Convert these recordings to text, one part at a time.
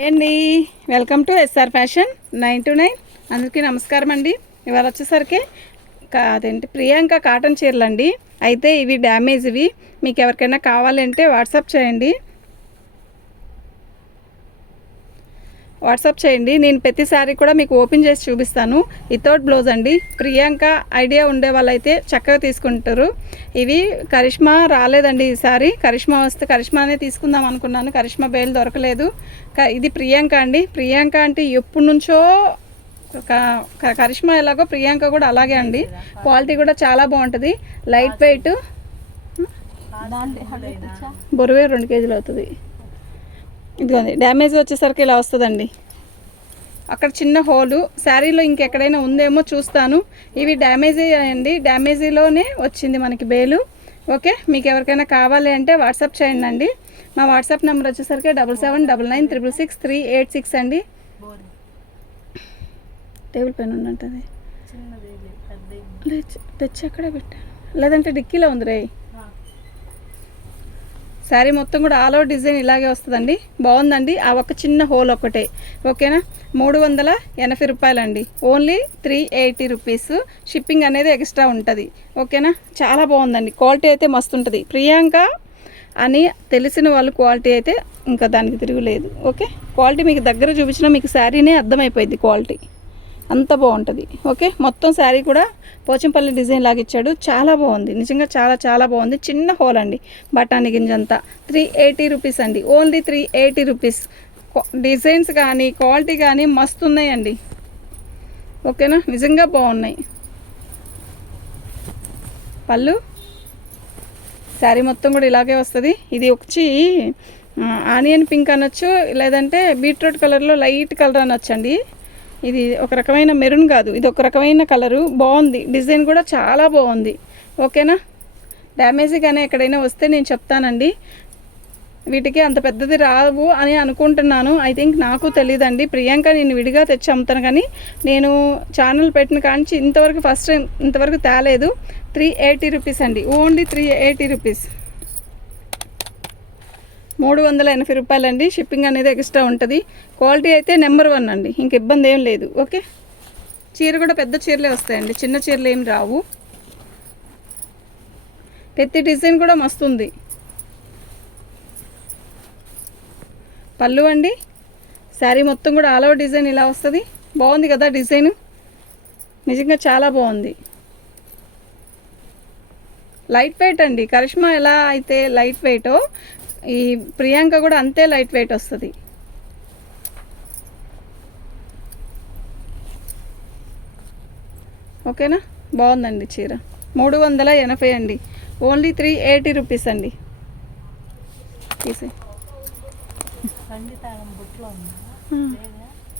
Hi అండి, welcome to SR fashion 929. అందరికీ నమస్కారం అండి. ఇవాళ వచ్చేసరికి అదేంటి ప్రియాంక కాటన్ చీరలు అండి. అయితే ఇవి డ్యామేజ్, ఇవి మీకు ఎవరికైనా కావాలంటే వాట్సాప్ చేయండి. నేను ప్రతిసారి కూడా మీకు ఓపెన్ చేసి చూపిస్తాను. వితౌట్ బ్లౌజ్ అండి. ప్రియాంక ఐడియా ఉండే వాళ్ళైతే చక్కగా తీసుకుంటారు. ఇవి కరిష్మా రాలేదండి ఈసారి. కరిష్మా వస్తే కరిష్మానే తీసుకుందాం అనుకున్నాను, కరిష్మా బేల్ దొరకలేదు. ఇది ప్రియాంక అండి. ప్రియాంక అంటే ఎప్పటి నుంచో కరిష్మా ఎలాగో ప్రియాంక కూడా అలాగే అండి. క్వాలిటీ కూడా చాలా బాగుంటుంది. లైట్ వెయిట్, బొరువే 2 కేజీలు అవుతుంది. ఇదిగోండి, డ్యామేజ్ వచ్చేసరికి ఇలా వస్తుందండి. అక్కడ చిన్న హోలు, శారీలో ఇంకెక్కడైనా ఉందేమో చూస్తాను. ఇవి డ్యామేజీ అండి, డ్యామేజీలోనే వచ్చింది మనకి బేలు. ఓకే, మీకు ఎవరికైనా కావాలి అంటే వాట్సాప్ చేయండి అండి. మా వాట్సాప్ నెంబర్ వచ్చేసరికి 7799966386 అండి. టేబుల్ పైన ఉన్నట్టుంది, తెచ్చి అక్కడే పెట్టాను, లేదంటే డిక్కీలో ఉంది రే. శారీ మొత్తం కూడా ఆల్ ఓవర్ డిజైన్ ఇలాగే వస్తుందండి. బాగుందండి. ఆ ఒక చిన్న హోల్ ఒకటే. ఓకేనా, 380 రూపాయలండి. Only 380 rupees. షిప్పింగ్ అనేది ఎక్స్ట్రా ఉంటుంది. ఓకేనా, చాలా బాగుందండి. క్వాలిటీ అయితే మస్తు ఉంటుంది. ప్రియాంక అని తెలిసిన వాళ్ళు క్వాలిటీ అయితే ఇంకా దానికి తిరుగులేదు. ఓకే, క్వాలిటీ మీకు దగ్గర చూపించినా మీకు శారీనే అర్థమైపోయింది. క్వాలిటీ అంత బాగుంటుంది. ఓకే, మొత్తం శారీ కూడా పోచంపల్లి డిజైన్ లాగా ఇచ్చాడు. చాలా బాగుంది, నిజంగా చాలా చాలా బాగుంది. చిన్న హోల్ అండి, బఠానీ గింజంతా. 380 రూపీస్ అండి. Only 380 rupees. డిజైన్స్ కానీ క్వాలిటీ కానీ మస్తు ఉన్నాయండి. ఓకేనా, నిజంగా బాగున్నాయి. పళ్ళు శారీ మొత్తం కూడా ఇలాగే వస్తుంది. ఇది వచ్చి ఆనియన్ పింక్ అనొచ్చు, లేదంటే బీట్రూట్ కలర్లో లైట్ కలర్ అనొచ్చండి. ఇది ఒక రకమైన మెరూన్ కాదు, ఇది ఒక రకమైన కలరు. బాగుంది, డిజైన్ కూడా చాలా బాగుంది. ఓకేనా, డ్యామేజీగానే ఎక్కడైనా వస్తే నేను చెప్తానండి. వీటికి అంత పెద్దది రావు అని అనుకుంటున్నాను. ఐ థింక్, నాకు తెలియదండి. ప్రియాంక నేను విడిగా తెచ్చి అమ్ముతాను, కానీ నేను ఛానల్ పెట్టిన కాంచి ఇంతవరకు తేలేదు. 380 రూపీస్ అండి. Only 380 rupees. 380 రూపాయలండి. షిప్పింగ్ అనేది ఎక్స్ట్రా ఉంటుంది. క్వాలిటీ అయితే నెంబర్ 1 అండి, ఇంక ఇబ్బంది ఏం లేదు. ఓకే, చీర కూడా పెద్ద చీరలే వస్తాయండి, చిన్న చీరలు ఏం రావు. ప్రతి డిజైన్ కూడా మస్తుంది. పళ్ళు అండి, శారీ మొత్తం కూడా ఆల్ ఓవర్ డిజైన్ ఇలా వస్తుంది. బాగుంది కదా డిజైన్, నిజంగా చాలా బాగుంది. లైట్ వెయిట్ అండి. కరిష్మా ఎలా అయితే లైట్ వెయిటో, ఈ ప్రియాంక కూడా అంతే లైట్ వెయిట్ వస్తుంది. ఓకేనా, బాగుందండి చీర. 380 అండి. ఓన్లీ 380 రూపీస్ అండి. తీసే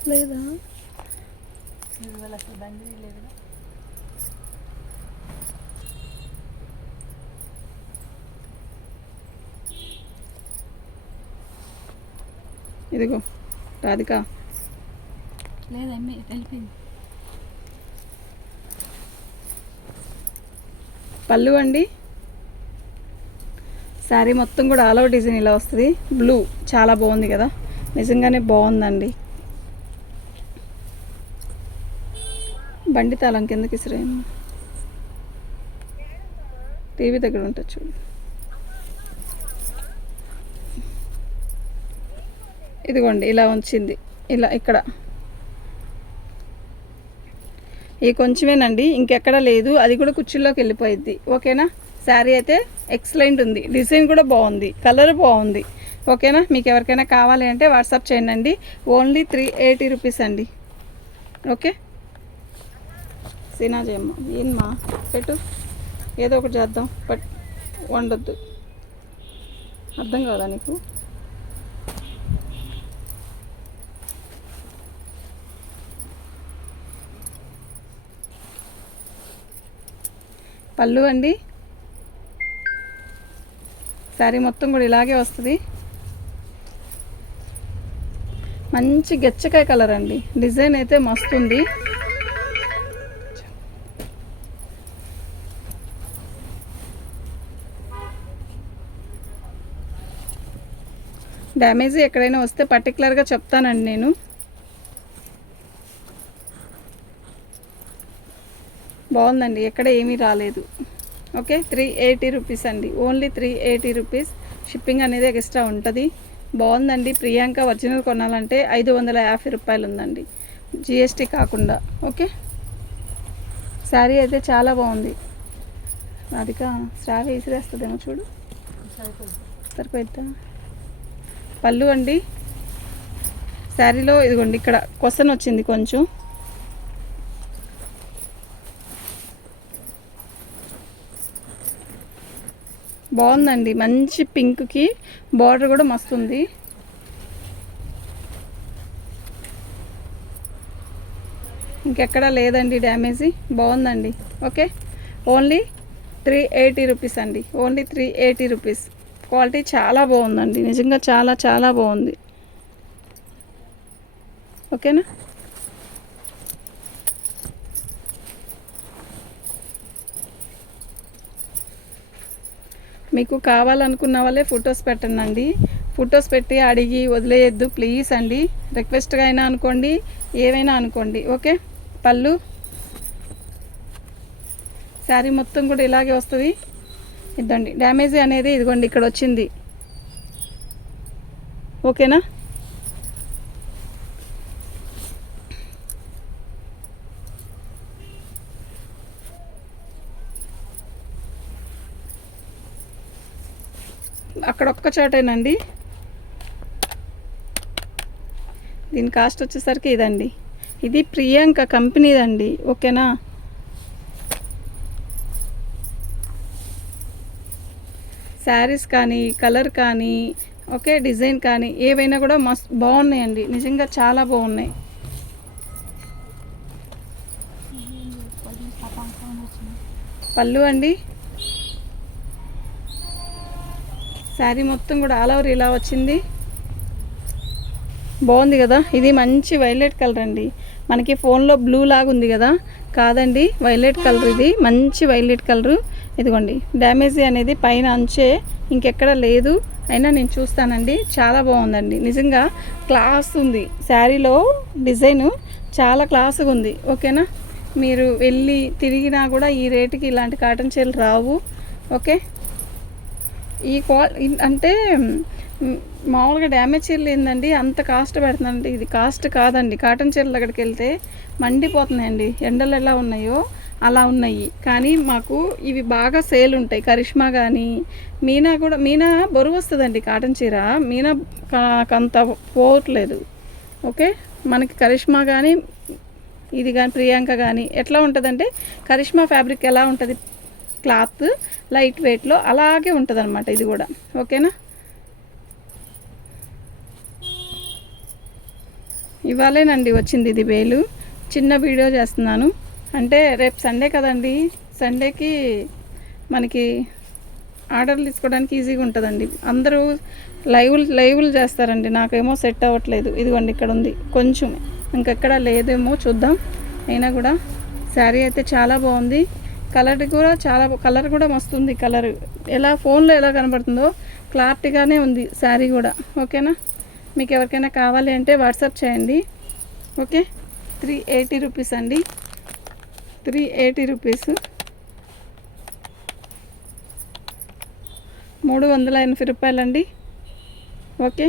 లేదా, ఇదిగో రాధిక లేదమ్మి తెలిపింది. పళ్ళు అండి, శారీ మొత్తం కూడా ఆల్ ఓవర్ డిజైన్ ఇలా వస్తుంది. బ్లూ చాలా బాగుంది కదా, నిజంగానే బాగుందండి. బండి తాళం కిందకి ఇసిరేయమ్మ, టీవీ దగ్గర ఉంటుంది చూడు. ఇదిగోండి ఇలా ఉంచింది, ఇలా ఇక్కడ ఈ కొంచెమేనండి, ఇంకెక్కడ లేదు. అది కూడా కుర్చీలోకి వెళ్ళిపోయింది. ఓకేనా, శారీ అయితే ఎక్సలెంట్ ఉంది. డిజైన్ కూడా బాగుంది, కలర్ బాగుంది. ఓకేనా, మీకు ఎవరికైనా కావాలి అంటే వాట్సాప్ చేయండి. ఓన్లీ 380 రూపీస్ అండి. ఓకే, సీనా చేయమ్మ, ఏమ్మా పెట్టు, ఏదో ఒకటి చేద్దాం, బట్ వండొద్దు. అర్థం కాదా నీకు? పళ్ళు అండి, శారీ మొత్తం కూడా ఇలాగే వస్తుంది. మంచి గెచ్చకాయ కలర్ అండి. డిజైన్ అయితే మస్తు ఉంది. డ్యామేజ్ ఎక్కడైనా వస్తే పర్టికులర్గా చెప్తానండి నేను. బాగుందండి, ఎక్కడ ఏమీ రాలేదు. ఓకే, 380 రూపీస్ అండి, ఓన్లీ 380 రూపీస్. షిప్పింగ్ అనేది ఎక్స్ట్రా ఉంటుంది. బాగుందండి. ప్రియాంక ఒరిజినల్ కొనాలంటే 550 రూపాయలు ఉందండి, జిఎస్టీ కాకుండా. ఓకే, శారీ అయితే చాలా బాగుంది. అదిగా శ్రావ్య విసిరేస్తుందేమో చూడు, సరిపోయిద్దా. పళ్ళు అండి, శారీలో ఇదిగోండి ఇక్కడ క్వశ్చన్ వచ్చింది కొంచెం. బాగుందండి, మంచి పింక్కి బార్డర్ కూడా మస్తుంది. ఇంకెక్కడా లేదండి డ్యామేజీ. బాగుందండి. ఓకే, ఓన్లీ 380 రూపీస్ అండి, ఓన్లీ 380 రూపీస్. క్వాలిటీ చాలా బాగుందండి, నిజంగా చాలా చాలా బాగుంది. ఓకేనా. మీకు కావాలనుకున్న వాళ్ళే ఫొటోస్ పెట్టండి. ఫొటోస్ పెట్టి అడిగి వదిలేయద్దు ప్లీజ్ అండి. రిక్వెస్ట్గా అయినా అనుకోండి, ఏమైనా అనుకోండి. ఓకే, పళ్ళు శారీ మొత్తం కూడా ఇలాగే వస్తుంది. ఇద్దండి డ్యామేజ్ అనేది ఇదిగోండి ఇక్కడ వచ్చింది. ఓకేనా. అక్కడ ఒక్క చోటేనండి. దీని కాస్ట్ వచ్చేసరికి ఇదండి. ఇది ప్రియాంక కంపెనీదండి. ఓకేనా. శారీస్ కానీ కలర్ కానీ ఓకే డిజైన్ కానీ ఏవైనా కూడా మస్త్ బాగున్నాయండి, నిజంగా చాలా బాగున్నాయి. పళ్ళు అండి, శారీ మొత్తం కూడా ఆల్ ఓవర్ ఇలా వచ్చింది. బాగుంది కదా. ఇది మంచి వైలెట్ కలర్ అండి. మనకి ఫోన్లో బ్లూ లాగా ఉంది కదా, కాదండి వైలెట్ కలర్. ఇది మంచి వైలెట్ కలరు. ఇదిగోండి డ్యామేజీ అనేది పైన అంచే ఇంకెక్కడ లేదు. అయినా నేను చూస్తానండి, చాలా బాగుందండి, నిజంగా క్లాస్ ఉంది. శారీలో డిజైను చాలా క్లాస్గా ఉంది. ఓకేనా. మీరు వెళ్ళి తిరిగినా కూడా ఈ రేటుకి ఇలాంటి కాటన్ చీరలు రావు. ఓకే, ఈ అంటే మామూలుగా డ్యామేజ్ చీరలు ఏందండి అంత కాస్ట్ పెడుతుందండి. ఇది కాస్ట్ కాదండి. కాటన్ చీరలు అక్కడికి వెళ్తే మండిపోతున్నాయండి, ఎండలు ఎలా ఉన్నాయో అలా ఉన్నాయి. కానీ మాకు ఇవి బాగా సేల్ ఉంటాయి. కరిష్మా కానీ మీనా కూడా, మీనా బరువు వస్తుందండి కాటన్ చీర, మీనా అంత పోవట్లేదు. ఓకే, మనకి కరిష్మా కానీ ఇది కానీ ప్రియాంక కానీ ఎట్లా ఉంటుందంటే, కరిష్మా ఫ్యాబ్రిక్ ఎలా ఉంటుంది క్లాత్ లైట్ వెయిట్లో అలాగే ఉంటుంది అనమాట ఇది కూడా. ఓకేనా. ఇవాళేనండి వచ్చింది ఇది వేలు. చిన్న వీడియో చేస్తున్నాను అంటే రేపు సండే కదండి, సండేకి మనకి ఆర్డర్లు తీసుకోవడానికి ఈజీగా ఉంటుందండి. అందరూ లైవ్లు చేస్తారండి, నాకేమో సెట్ అవ్వట్లేదు. ఇదిగోండి ఇక్కడ ఉంది కొంచెం, ఇంకెక్కడ లేదేమో చూద్దాం. అయినా కూడా శారీ అయితే చాలా బాగుంది. కలర్ కూడా మస్తుంది. కలర్ ఎలా ఫోన్లో ఎలా కనబడుతుందో క్లారిటీగానే ఉంది శారీ కూడా. ఓకేనా. మీకు ఎవరికైనా కావాలి అంటే వాట్సాప్ చేయండి. ఓకే, 380 రూపీస్ అండి, 380 రూపీస్, 380 రూపాయలండి. ఓకే,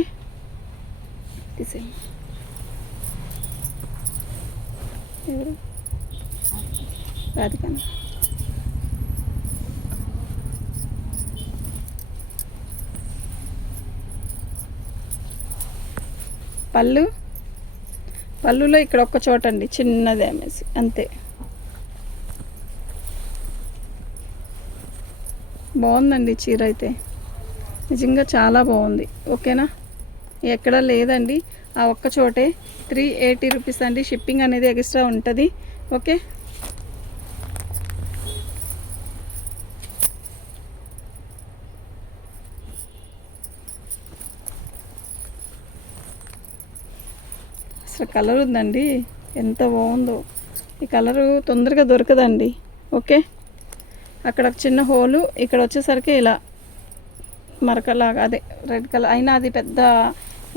ఎవరు రాధిక. పళ్ళులో ఇక్కడ ఒక్క చోట అండి చిన్న డ్యామేజ్ అంతే. బాగుందండి చీర అయితే, నిజంగా చాలా బాగుంది. ఓకేనా. ఎక్కడ లేదండి, ఆ ఒక్క చోటే. 380 రూపీస్ అండి, షిప్పింగ్ అనేది ఎక్స్ట్రా ఉంటుంది. ఓకే, అసలు కలర్ ఉందండి ఎంత బాగుందో. ఈ కలరు తొందరగా దొరకదండి. ఓకే, అక్కడ చిన్న హోలు, ఇక్కడ వచ్చేసరికి ఇలా మరకలాగా అదే రెడ్ కలర్ అయినా అది పెద్ద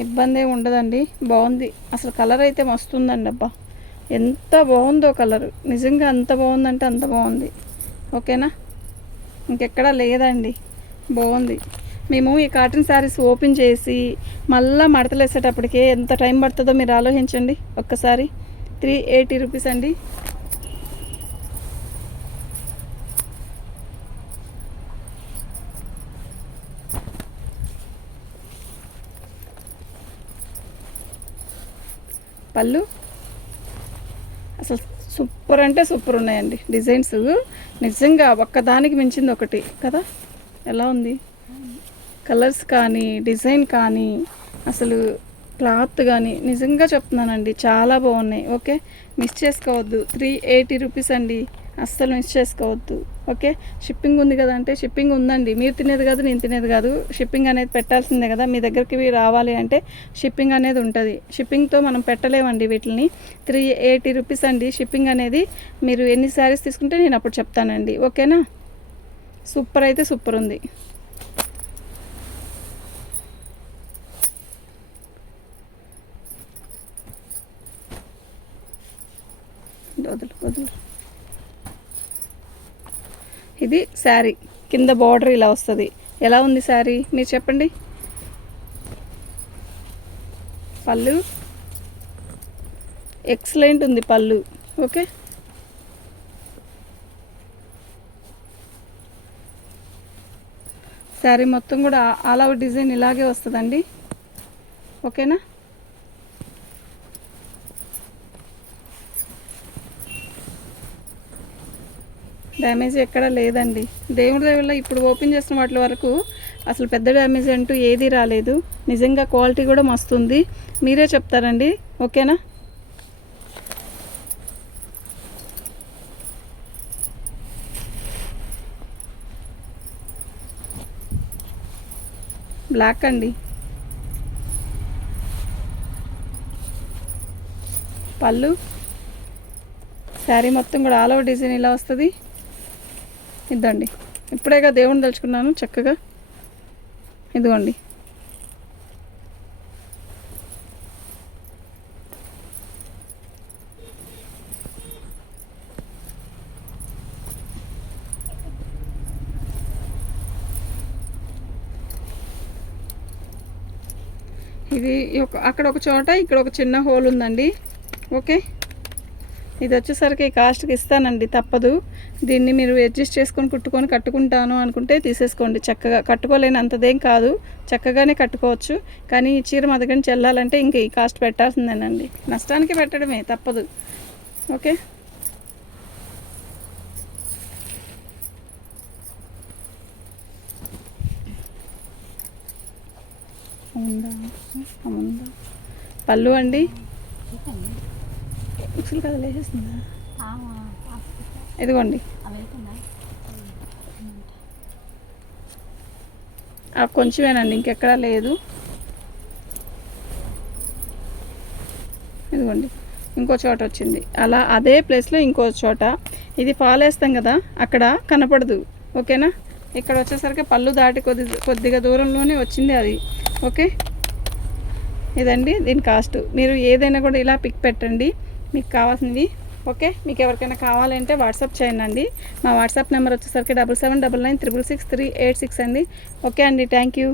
ఇబ్బంది ఏమి ఉండదండి. బాగుంది అసలు, కలర్ అయితే మస్తుందండి. అబ్బా ఎంత బాగుందో కలర్, నిజంగా అంత బాగుందంటే అంత బాగుంది. ఓకేనా, ఇంకెక్కడా లేదండి, బాగుంది. మేము ఈ కాటన్ శారీస్ ఓపెన్ చేసి మళ్ళీ మడతలు వేసేటప్పటికే ఎంత టైం పడుతుందో మీరు ఆలోచించండి ఒక్కసారి. 380 రూపీస్ అండి. పళ్ళు అసలు సూపర్ అంటే సూపర్ ఉన్నాయండి. డిజైన్స్ నిజంగా ఒక్కదానికి మించింది ఒకటి కదా. ఎలా ఉంది కలర్స్ కానీ డిజైన్ కానీ అసలు క్లాత్ కానీ నిజంగా చెప్తున్నానండి చాలా బాగున్నాయి. ఓకే, మిస్ చేసుకోవద్దు. 380 రూపీస్ అండి, అస్సలు మిస్ చేసుకోవద్దు. ఓకే, షిప్పింగ్ ఉంది కదా అంటే షిప్పింగ్ ఉందండి. మీరు తినేది కాదు, నేను తినేది కాదు. షిప్పింగ్ అనేది పెట్టాల్సిందే కదా. మీ దగ్గరికి రావాలి అంటే షిప్పింగ్ అనేది ఉంటుంది. షిప్పింగ్తో మనం పెట్టలేమండి వీటిని. 380 రూపీస్ అండి షిప్పింగ్ అనేది. మీరు ఎన్ని శారీస్ తీసుకుంటే నేను అప్పుడు చెప్తానండి. ఓకేనా, సూపర్ అయితే సూపర్ ఉంది. వదులు. ఇది శారీ కింద బార్డర్ ఇలా వస్తుంది. ఎలా ఉంది శారీ మీరు చెప్పండి. పళ్ళు ఎక్సలెంట్ ఉంది పళ్ళు. ఓకే, శారీ మొత్తం కూడా ఆల్ ఓవర్ డిజైన్ ఇలాగే వస్తుందండి. ఓకేనా, డ్యామేజ్ ఎక్కడా లేదండి. దేవుడి దేవుళ్ళ ఇప్పుడు ఓపెన్ చేసిన వాటి వరకు అసలు పెద్ద డ్యామేజ్ అంటూ ఏదీ రాలేదు. నిజంగా క్వాలిటీ కూడా మస్తుంది, మీరే చెప్తారండి. ఓకేనా, బ్లాక్ అండి. పళ్ళు శారీ మొత్తం కూడా ఆల్ ఓవర్ డిజైన్ ఇలా వస్తుంది. ఇద్దండి, ఇప్పుడేగా దేవుని తలుచుకున్నాను చక్కగా. ఇదిగోండి, ఇది అక్కడ ఒక చోట ఇక్కడ ఒక చిన్న హోల్ ఉందండి. ఓకే, ఇది వచ్చేసరికి కాస్ట్కి ఇస్తానండి, తప్పదు. దీన్ని మీరు అడ్జస్ట్ చేసుకొని కట్టుకుంటాను అనుకుంటే తీసేసుకోండి. చక్కగా కట్టుకోలేని అంతదేం కాదు, చక్కగానే కట్టుకోవచ్చు. కానీ ఈ చీర మా దగ్గర నుంచి వెళ్ళాలంటే ఇంక ఈ కాస్ట్ పెట్టాల్సిందేనండి. నష్టానికి పెట్టడమే, తప్పదు. ఓకే, పళ్ళు అండి. మిక్సీలు కదా లేసేస్తుందా. ఇదిగోండి, కొంచెమేనండి, ఇంకెక్కడా లేదు. ఇదిగోండి, ఇంకో చోట వచ్చింది అలా అదే ప్లేస్లో ఇంకో చోట. ఇది ఫాల్ వేస్తాం కదా, అక్కడ కనపడదు. ఓకేనా, ఇక్కడ వచ్చేసరికి పళ్ళు దాటి కొద్దిగా దూరంలోనే వచ్చింది అది. ఓకే, ఇదండి దీని కాస్ట్. మీరు ఏదైనా కూడా ఇలా పిక్ పెట్టండి మీకు కావాల్సింది. ఓకే, మీకు ఎవరికైనా కావాలంటే వాట్సాప్ చేయండి. మా వాట్సాప్ నెంబర్ వచ్చేసరికి 7799966386 అండి. ఓకే అండి, థ్యాంక్ యూ.